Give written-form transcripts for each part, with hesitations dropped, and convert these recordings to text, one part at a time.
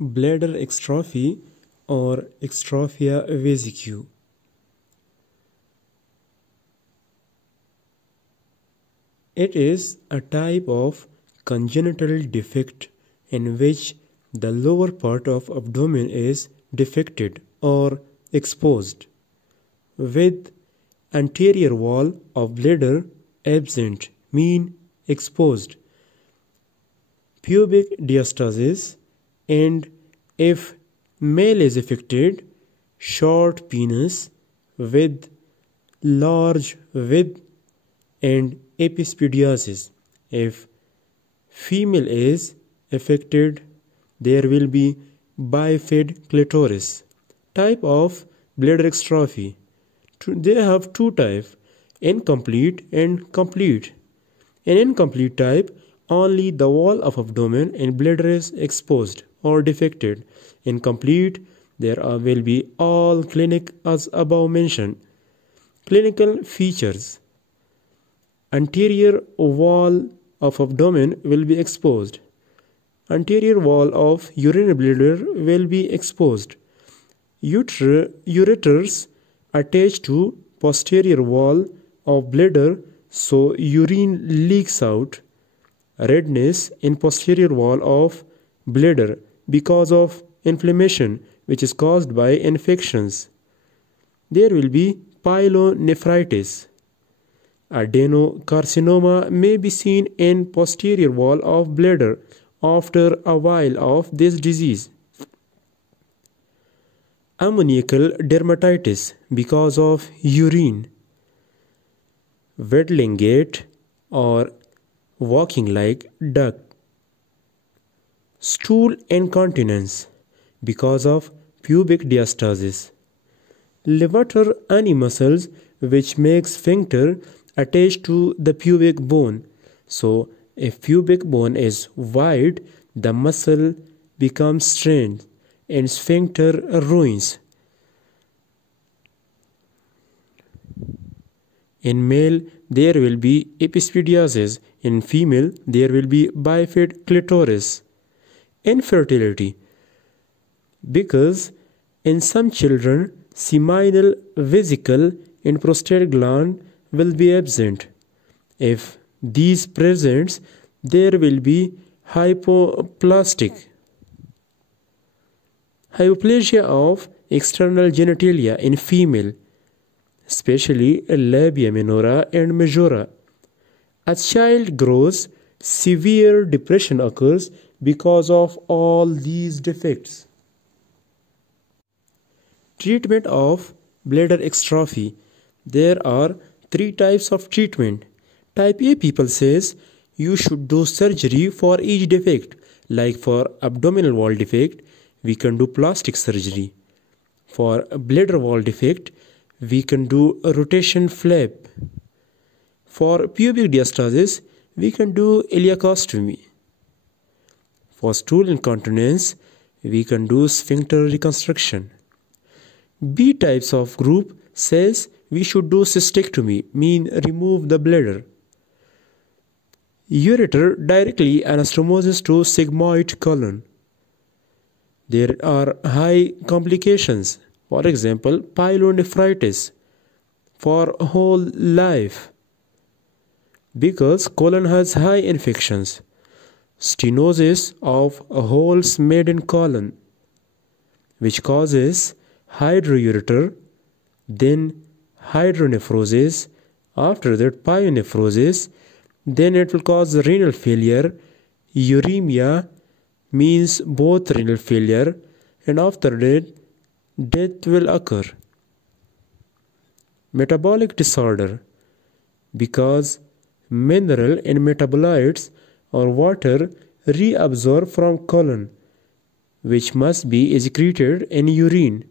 Bladder exstrophy or extrophia vesicae. It is a type of congenital defect in which the lower part of abdomen is defected or exposed, with anterior wall of bladder absent, mean exposed, pubic diastasis, and if male is affected, short penis with large width and epispadiasis. If female is affected, there will be bifid clitoris. Type of bladder exstrophy. They have two types, incomplete and complete. In incomplete type, only the wall of abdomen and bladder is exposed or defected. In complete, there will be all clinic as above mentioned. Clinical features. Anterior wall of abdomen will be exposed. Anterior wall of urinary bladder will be exposed. Ureters attached to posterior wall of bladder, so urine leaks out. Redness in posterior wall of bladder because of inflammation which is caused by infections. There will be pyelonephritis. Adenocarcinoma may be seen in posterior wall of bladder after a while of this disease. Ammoniacal dermatitis because of urine. Waddling gait or walking like duck. Stool incontinence because of pubic diastasis. Levator animuscles which makes sphincter attached to the pubic bone. So if pubic bone is wide, the muscle becomes strained and sphincter ruins. In male, there will be epispadiasis. In female, there will be bifid clitoris. Infertility. Because in some children, seminal vesicle and prostate gland will be absent. If these present, there will be hypoplasia of external genitalia in female, especially labia minora and majora. As child grows, severe depression occurs because of all these defects. Treatment of bladder exstrophy. There are three types of treatment. Type A people says you should do surgery for each defect. Like for abdominal wall defect, we can do plastic surgery. For bladder wall defect, we can do a rotation flap. For pubic diastasis, we can do ileocostomy. For stool incontinence, we can do sphincter reconstruction. B types of group says we should do cystectomy, mean remove the bladder. Ureter directly anastomosis to sigmoid colon. There are high complications, for example, pyelonephritis for whole life because colon has high infections. Stenosis of holes made in colon which causes hydroureter, then hydronephrosis, after that pyelonephrosis, then it will cause renal failure. Uremia means both renal failure, and after that death will occur. Metabolic disorder because mineral and metabolites or water reabsorb from colon which must be excreted in urine.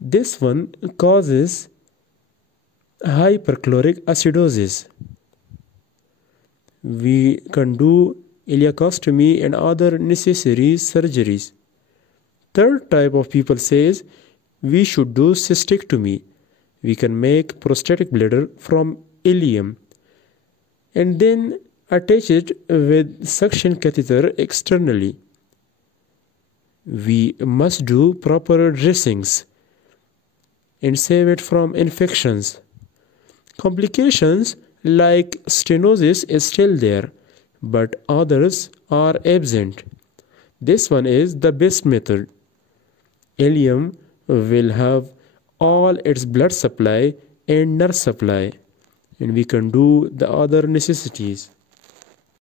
This one causes hyperchloric acidosis. We can do ileocostomy and other necessary surgeries. Third type of people says we should do cystectomy. We can make prostatic bladder from ileum and then attach it with suction catheter externally. We must do proper dressings and save it from infections. Complications like stenosis is still there, but others are absent. This one is the best method. Ileum will have all its blood supply and nerve supply, and we can do the other necessities.